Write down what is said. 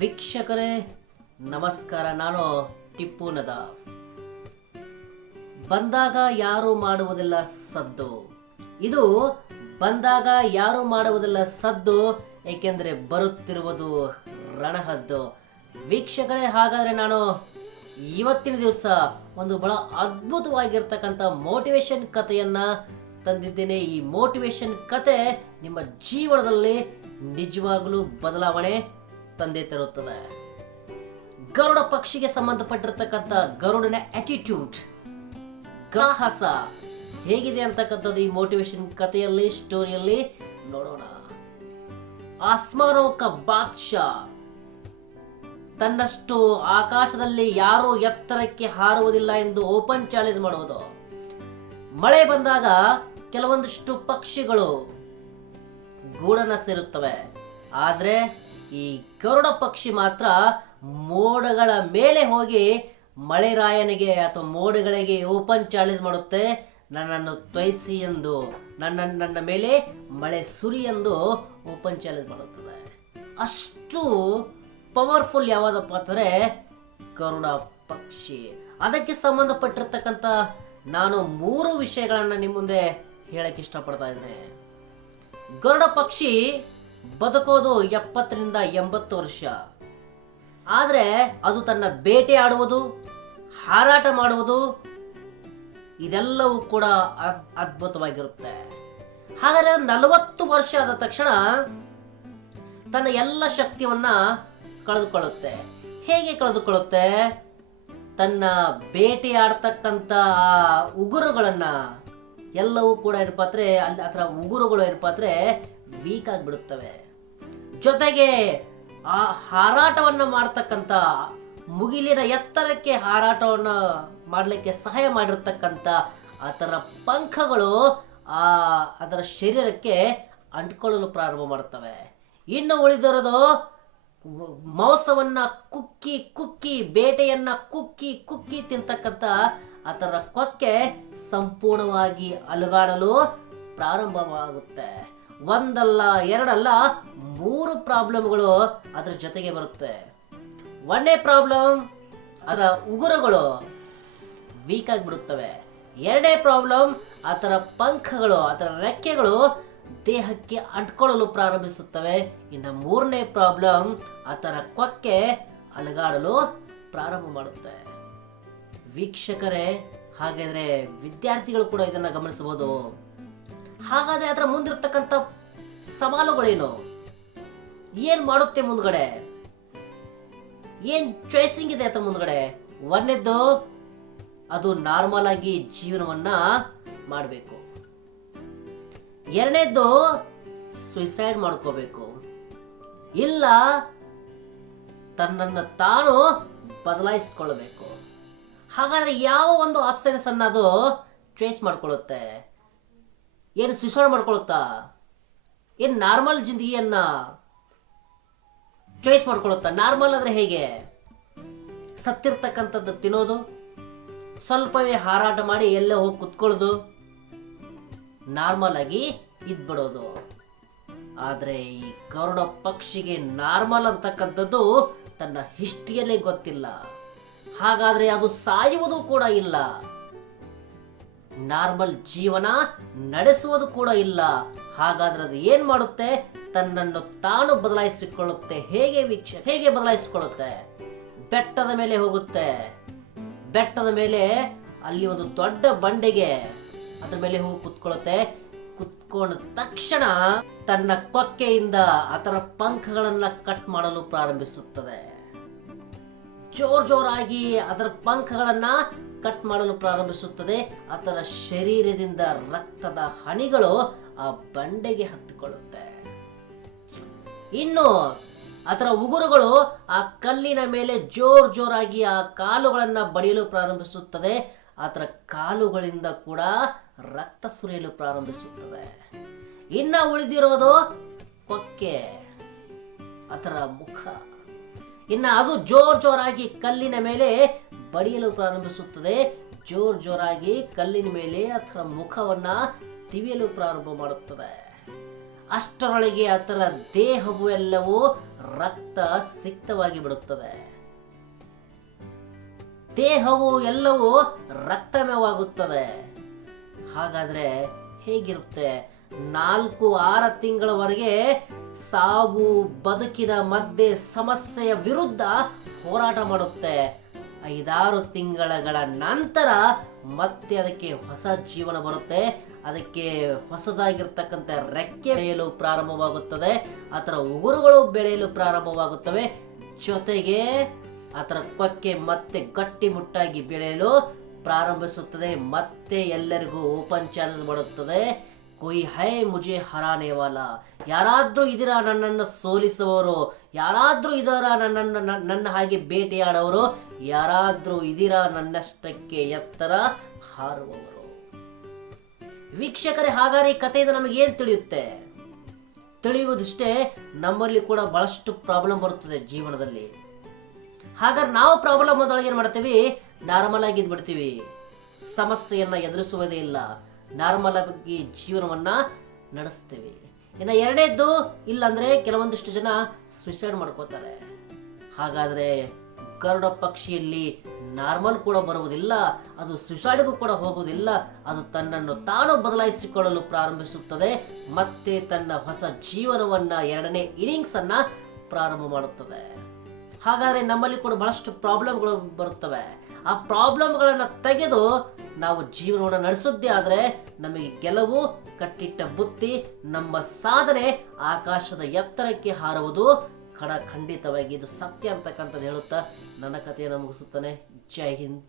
ವೀಕ್ಷಕರೇ ನಮಸ್ಕಾರ. ನಾನು ಟಿಪ್ಪು ನದಾಫ್. ಬಂದಾಗ ಯಾರು ಮಾಡುವುದಿಲ್ಲ ಸದ್ದು. ಇದು ಬಂದಾಗ ಯಾರು ಮಾಡುವುದಿಲ್ಲ ಸದ್ದು, ಏಕೆಂದರೆ ಬರುತ್ತಿರುವುದು ರಣಹದ್ದು. ವೀಕ್ಷಕರೇ, ಹಾಗಾದರೆ ನಾನು ಇವತ್ತಿನ ದಿವಸ ಒಂದು ಬಹಳ ಅದ್ಭುತವಾಗಿರ್ತಕ್ಕಂಥ ಮೋಟಿವೇಶನ್ ಕಥೆಯನ್ನ ತಂದಿದ್ದೇನೆ. ಈ ಮೋಟಿವೇಶನ್ ಕತೆ ನಿಮ್ಮ ಜೀವನದಲ್ಲಿ ನಿಜವಾಗಲೂ ಬದಲಾವಣೆ ತಂದೆ ತರುತ್ತದೆ. ಗರುಡ ಪಕ್ಷಿಗೆ ಸಂಬಂಧಪಟ್ಟಿರ್ತಕ್ಕಂಥ ಗರುಡನ ಆಟಿಟ್ಯೂಡ್, ಸಾಹಸ ಹೇಗಿದೆ ಅಂತಕ್ಕಂಥದ್ದು ಈ ಮೋಟಿವೇಶನ್ ಕಥೆಯಲ್ಲಿ, ಸ್ಟೋರಿಯಲ್ಲಿ ನೋಡೋಣ. ಆಸ್ಮಾನೋ ಕಾ ಬಾದ್ಶಾ, ತನ್ನಷ್ಟು ಆಕಾಶದಲ್ಲಿ ಯಾರೂ ಎತ್ತರಕ್ಕೆ ಹಾರುವುದಿಲ್ಲ ಎಂದು ಓಪನ್ ಚಾಲೆಂಜ್ ಮಾಡುವುದು. ಮಳೆ ಬಂದಾಗ ಕೆಲವೊಂದಿಷ್ಟು ಪಕ್ಷಿಗಳು ಗೂಡನ್ನ ಸೇರುತ್ತವೆ, ಆದ್ರೆ ಈ ಗರುಡ ಪಕ್ಷಿ ಮಾತ್ರ ಮೋಡಗಳ ಮೇಲೆ ಹೋಗಿ ಮಳೆರಾಯನಿಗೆ ಅಥವಾ ಮೋಡಗಳಿಗೆ ಓಪನ್ ಚಾಲೆಂಜ್ ಮಾಡುತ್ತೆ. ನನ್ನನ್ನು ತ್ವಯಿಸಿ ಎಂದು, ನನ್ನ ಮೇಲೆ ಮಳೆ ಸುರಿ ಎಂದು ಓಪನ್ ಚಾಲೆಂಜ್ ಮಾಡುತ್ತದೆ. ಅಷ್ಟು ಪವರ್ಫುಲ್ ಯಾವುದಪ್ಪ ಅಂದರೆ ಗರುಡ ಪಕ್ಷಿ. ಅದಕ್ಕೆ ಸಂಬಂಧಪಟ್ಟಿರ್ತಕ್ಕಂಥ ನಾನು 3 ವಿಷಯಗಳನ್ನ ನಿಮ್ಮ ಮುಂದೆ ಹೇಳಕ್ಕೆ ಇಷ್ಟಪಡ್ತಾ ಇದ್ದೇನೆ. ಗರುಡ ಪಕ್ಷಿ ಬದುಕೋದು 70 ರಿಂದ 80 ವರ್ಷ. ಆದರೆ ಅದು ತನ್ನ ಬೇಟೆ ಆಡುವುದು, ಹಾರಾಟ ಮಾಡುವುದು, ಇದೆಲ್ಲವೂ ಕೂಡ ಅದ್ಭುತವಾಗಿರುತ್ತೆ. ಹಾಗಾದರೆ 40 ವರ್ಷ ಆದ ತಕ್ಷಣ ತನ್ನ ಎಲ್ಲ ಶಕ್ತಿಯನ್ನ ಕಳೆದುಕೊಳ್ಳುತ್ತೆ. ಹೇಗೆ ಕಳೆದುಕೊಳ್ಳುತ್ತೆ? ತನ್ನ ಬೇಟೆ ಆಡ್ತಕ್ಕಂಥ ಉಗುರುಗಳನ್ನ ಎಲ್ಲವೂ ಕೂಡ ಏರ್ಪಾತ್ರೆ ಅಲ್ಲಿ ಆ ಥರ ಉಗುರುಗಳು ಏರ್ಪಾತ್ರೆ ವೀಕ್ ಆಗಿಬಿಡುತ್ತವೆ. ಜೊತೆಗೆ ಆ ಹಾರಾಟವನ್ನ ಮಾಡ್ತಕ್ಕಂಥ ಮುಗಿಲಿನ ಎತ್ತರಕ್ಕೆ ಹಾರಾಟವನ್ನ ಮಾಡಲಿಕ್ಕೆ ಸಹಾಯ ಮಾಡಿರ್ತಕ್ಕಂಥ ಆ ಥರ ಪಂಖಗಳು ಅದರ ಶರೀರಕ್ಕೆ ಅಂಟ್ಕೊಳ್ಳಲು ಪ್ರಾರಂಭ ಮಾಡ್ತವೆ. ಇನ್ನು ಉಳಿದಿರೋದು ಮಾಂಸವನ್ನ ಕುಕ್ಕಿ ಕುಕ್ಕಿ, ಬೇಟೆಯನ್ನ ಕುಕ್ಕಿ ಕುಕ್ಕಿ ತಿಂತಕ್ಕಂಥ ಆ ಥರ ಕೊಕ್ಕೆ ಸಂಪೂರ್ಣವಾಗಿ ಅಲುಗಾಡಲು ಪ್ರಾರಂಭವಾಗುತ್ತೆ. ಒಂದಲ್ಲ ಎರಡಲ್ಲ 3 ಪ್ರಾಬ್ಲಮ್ಗಳು ಅದರ ಜೊತೆಗೆ ಬರುತ್ತೆ. 1ನೇ ಪ್ರಾಬ್ಲಮ್, ಅದರ ಉಗುರುಗಳು ವೀಕ್ ಆಗಿಬಿಡುತ್ತವೆ. 2ನೇ ಪ್ರಾಬ್ಲಮ್, ಅದರ ಪಂಖಗಳು, ಅದರ ರೆಕ್ಕೆಗಳು ದೇಹಕ್ಕೆ ಅಂಟ್ಕೊಳ್ಳಲು ಪ್ರಾರಂಭಿಸುತ್ತವೆ. ಇನ್ನು 3ನೇ ಪ್ರಾಬ್ಲಮ್, ಅದರ ಕೊಕ್ಕೆ ಅಲುಗಾಡಲು ಪ್ರಾರಂಭ ಮಾಡುತ್ತೆ. ವೀಕ್ಷಕರೇ, ಹಾಗಾದ್ರೆ ವಿದ್ಯಾರ್ಥಿಗಳು ಕೂಡ ಇದನ್ನ ಗಮನಿಸಬಹುದು. ಹಾಗಾದ್ರೆ ಅದರ ಮುಂದಿರತಕ್ಕಂಥ ಸವಾಲುಗಳೇನು? ಏನ್ ಮಾಡುತ್ತೆ ಮುಂದ್ಗಡೆ? ಏನ್ ಚಾಯ್ಸಿಂಗ್ ಇದೆ ಅದರ ಮುಂದ್ಗಡೆ? 1ನೇದ್ದು, ಅದು ನಾರ್ಮಲ್ ಆಗಿ ಜೀವನವನ್ನ ಮಾಡಬೇಕು. 2ನೇದ್ದು, ಸುಯಿಸೈಡ್ ಮಾಡ್ಕೋಬೇಕು, ಇಲ್ಲ ತನ್ನನ್ನು ತಾನು ಬದಲಾಯಿಸಿಕೊಳ್ಳಬೇಕು. ಹಾಗಾದ್ರೆ ಯಾವ ಒಂದು ಆಪ್ಷನ್ಸ್ ಅನ್ನ ಅದು ಚಾಯ್ಸ್ ಮಾಡ್ಕೊಳ್ಳುತ್ತೆ? ಏನು ಸುಯಿಸೈಡ್ ಮಾಡ್ಕೊಳ್ಳುತ್ತಾ? ಏನು ನಾರ್ಮಲ್ ಜಿಂದಗಿಯನ್ನ ಚಾಯ್ಸ್ ಮಾಡ್ಕೊಳ್ಳುತ್ತಾ? ನಾರ್ಮಲ್ ಅಂದ್ರೆ ಹೇಗೆ? ಸತ್ತಿರ್ತಕ್ಕಂಥದ್ದು ತಿನ್ನೋದು, ಸ್ವಲ್ಪವೇ ಹಾರಾಟ ಮಾಡಿ ಎಲ್ಲೇ ಹೋಗಿ ಕುತ್ಕೊಳ್ಳೋದು, ನಾರ್ಮಲ್ ಆಗಿ ಇದ್ಬಿಡೋದು. ಆದ್ರೆ ಈ ಗರುಡ ಪಕ್ಷಿಗೆ ನಾರ್ಮಲ್ ಅಂತಕ್ಕಂಥದ್ದು ತನ್ನ ಹಿಸ್ಟ್ರಿಯಲ್ಲೇ ಗೊತ್ತಿಲ್ಲ. ಹಾಗಾದ್ರೆ ಅದು ಸಾಯುವುದು ಕೂಡ ಇಲ್ಲ, ನಾರ್ಮಲ್ ಜೀವನ ನಡೆಸುವುದು ಕೂಡ ಇಲ್ಲ. ಹಾಗಾದ್ರೆ ಅದು ಏನ್ ಮಾಡುತ್ತೆ? ತನ್ನನ್ನು ತಾನು ಬದಲಾಯಿಸಿಕೊಳ್ಳುತ್ತೆ. ಹೇಗೆ ಬದಲಾಯಿಸಿಕೊಳ್ಳುತ್ತೆ? ಬೆಟ್ಟದ ಮೇಲೆ ಹೋಗುತ್ತೆ. ಬೆಟ್ಟದ ಮೇಲೆ ಅಲ್ಲಿ ಒಂದು ದೊಡ್ಡ ಬಂಡೆಗೆ ಅದ್ರ ಮೇಲೆ ಹೋಗಿ ಕುತ್ಕೊಳ್ಳುತ್ತೆ. ಕುತ್ಕೊಂಡ ತಕ್ಷಣ ತನ್ನ ಕೊಕ್ಕೆಯಿಂದ ಅದರ ಪಂಖಗಳನ್ನ ಕಟ್ ಮಾಡಲು ಪ್ರಾರಂಭಿಸುತ್ತದೆ. ಜೋರಾಗಿ ಅದರ ಪಂಖಗಳನ್ನ ಕಟ್ ಮಾಡಲು ಪ್ರಾರಂಭಿಸುತ್ತದೆ. ಅದರ ಶರೀರದಿಂದ ರಕ್ತದ ಹನಿಗಳು ಆ ಬಂಡೆಗೆ ಹತ್ತಿಕೊಳ್ಳುತ್ತೆ. ಇನ್ನು ಅದರ ಉಗುರುಗಳು ಆ ಕಲ್ಲಿನ ಮೇಲೆ ಜೋರಾಗಿ ಆ ಕಾಲುಗಳನ್ನ ಬಡಿಯಲು ಪ್ರಾರಂಭಿಸುತ್ತದೆ. ಅದರ ಕಾಲುಗಳಿಂದ ಕೂಡ ರಕ್ತ ಸುರಿಯಲು ಪ್ರಾರಂಭಿಸುತ್ತದೆ. ಇನ್ನ ಉಳಿದಿರೋದು ಕೊಕ್ಕೆ, ಅದರ ಮುಖ. ಇನ್ನು ಅದು ಜೋರಾಗಿ ಕಲ್ಲಿನ ಮೇಲೆ ಬಡಿಯಲು ಪ್ರಾರಂಭಿಸುತ್ತದೆ. ಜೋರಾಗಿ ಕಲ್ಲಿನ ಮೇಲೆ ಅದರ ಮುಖವನ್ನ ತಿವಿಯಲು ಪ್ರಾರಂಭ ಮಾಡುತ್ತದೆ. ಅಷ್ಟರೊಳಗೆ ಅದರ ದೇಹವು ಎಲ್ಲವೂ ರಕ್ತ ಸಿಕ್ತವಾಗಿ ಬಿಡುತ್ತದೆ. ದೇಹವು ಎಲ್ಲವೂ ರಕ್ತಮಯವಾಗುತ್ತದೆ. ಹಾಗಾದ್ರೆ ಹೇಗಿರುತ್ತೆ? 4-6 ತಿಂಗಳವರೆಗೆ ಸಾವು ಬದುಕಿನ ಮಧ್ಯೆ ಸಮಸ್ಯೆಯ ವಿರುದ್ಧ ಹೋರಾಟ ಮಾಡುತ್ತೆ. 5-6 ತಿಂಗಳ ನಂತರ ಮತ್ತೆ ಅದಕ್ಕೆ ಹೊಸ ಜೀವನ ಬರುತ್ತೆ. ಅದಕ್ಕೆ ಹೊಸದಾಗಿರ್ತಕ್ಕಂಥ ರೆಕ್ಕೆ ಬೆಳೆಯಲು ಪ್ರಾರಂಭವಾಗುತ್ತದೆ. ಅದರ ಉಗುರುಗಳು ಬೆಳೆಯಲು ಪ್ರಾರಂಭವಾಗುತ್ತವೆ. ಜೊತೆಗೆ ಅದರ ಕೊಕ್ಕೆ ಮತ್ತೆ ಗಟ್ಟಿಮುಟ್ಟಾಗಿ ಬೆಳೆಯಲು ಪ್ರಾರಂಭಿಸುತ್ತದೆ. ಮತ್ತೆ ಎಲ್ಲರಿಗೂ ಓಪನ್ ಚಾಲೆಂಜ್ ಮಾಡುತ್ತದೆ. ಕೊಯ್ ಹೈ ಮುಜೆ ಹರಾನೆ ವಾಲ, ಯಾರಾದ್ರೂ ಇದೀರಾ ನನ್ನನ್ನು ಸೋಲಿಸುವವರು, ಯಾರಾದ್ರೂ ಇದರ ನನ್ನ ಹಾಗೆ ಬೇಟೆಯಾಡೋರು, ಯಾರಾದ್ರೂ ಇದೀರಾ ನನ್ನಷ್ಟಕ್ಕೆ ಎತ್ತರ ಹಾರುವವರು. ವೀಕ್ಷಕರೇ, ಹಾಗಾದ್ರೆ ಈ ಕಥೆಯಿಂದ ನಮಗೆ ಏನ್ ತಿಳಿಯುತ್ತೆ? ತಿಳಿಯುವುದಿಷ್ಟೇ, ನಮ್ಮಲ್ಲಿ ಕೂಡ ಬಹಳಷ್ಟು ಪ್ರಾಬ್ಲಮ್ ಬರುತ್ತದೆ ಜೀವನದಲ್ಲಿ. ಹಾಗಾದ್ರೆ ನಾವು ಪ್ರಾಬ್ಲಮ್ ಅದೊಳಗೆ ಏನ್ ಮಾಡ್ತೀವಿ? ನಾರ್ಮಲ್ ಆಗಿ ಇದ್ಬಿಡ್ತೀವಿ. ಸಮಸ್ಯೆಯನ್ನ ಎದುರಿಸುವುದೇ ಇಲ್ಲ, ನಾರ್ಮಲ್ ಆಗಿ ಜೀವನವನ್ನ ನಡೆಸ್ತೀವಿ. ಇನ್ನು ಎರಡನೇದ್ದು, ಇಲ್ಲಾಂದ್ರೆ ಕೆಲವೊಂದಿಷ್ಟು ಜನ ಸುಸೈಡ್ ಮಾಡ್ಕೋತಾರೆ. ಹಾಗಾದ್ರೆ ಗರುಡ ಪಕ್ಷಿಯಲ್ಲಿ ನಾರ್ಮಲ್ ಕೂಡ ಬರುವುದಿಲ್ಲ, ಅದು ಸುಸೈಡ್ಗೂ ಕೂಡ ಹೋಗುವುದಿಲ್ಲ. ಅದು ತನ್ನನ್ನು ತಾನು ಬದಲಾಯಿಸಿಕೊಳ್ಳಲು ಪ್ರಾರಂಭಿಸುತ್ತದೆ. ಮತ್ತೆ ತನ್ನ ಹೊಸ ಜೀವನವನ್ನ, 2ನೇ ಇನ್ನಿಂಗ್ಸ್ ಅನ್ನ ಪ್ರಾರಂಭ ಮಾಡುತ್ತದೆ. ಹಾಗಾದ್ರೆ ನಮ್ಮಲ್ಲಿ ಕೂಡ ಬಹಳಷ್ಟು ಪ್ರಾಬ್ಲಮ್ಗಳು ಬರುತ್ತವೆ. ಆ ಪ್ರಾಬ್ಲಮ್ಗಳನ್ನ ತೆಗೆದು ನಾವು ಜೀವನವನ್ನು ನಡೆಸುವುದೇ ಆದ್ರೆ ನಮಗೆ ಗೆಲುವು, ಕಟ್ಟಿಟ್ಟ ಬುತ್ತಿ, ನಮ್ಮ ಸಾಧನೆ ಆಕಾಶದ ಎತ್ತರಕ್ಕೆ ಹಾರುವುದು ಖಂಡಿತವಾಗಿ ಇದು ಸತ್ಯ ಅಂತಕ್ಕಂಥದ್ದು ಹೇಳುತ್ತಾ ನನ್ನ ಕಥೆಯನ್ನು ಮುಗಿಸುತ್ತಾನೆ. ಜೈ ಹಿಂದ್.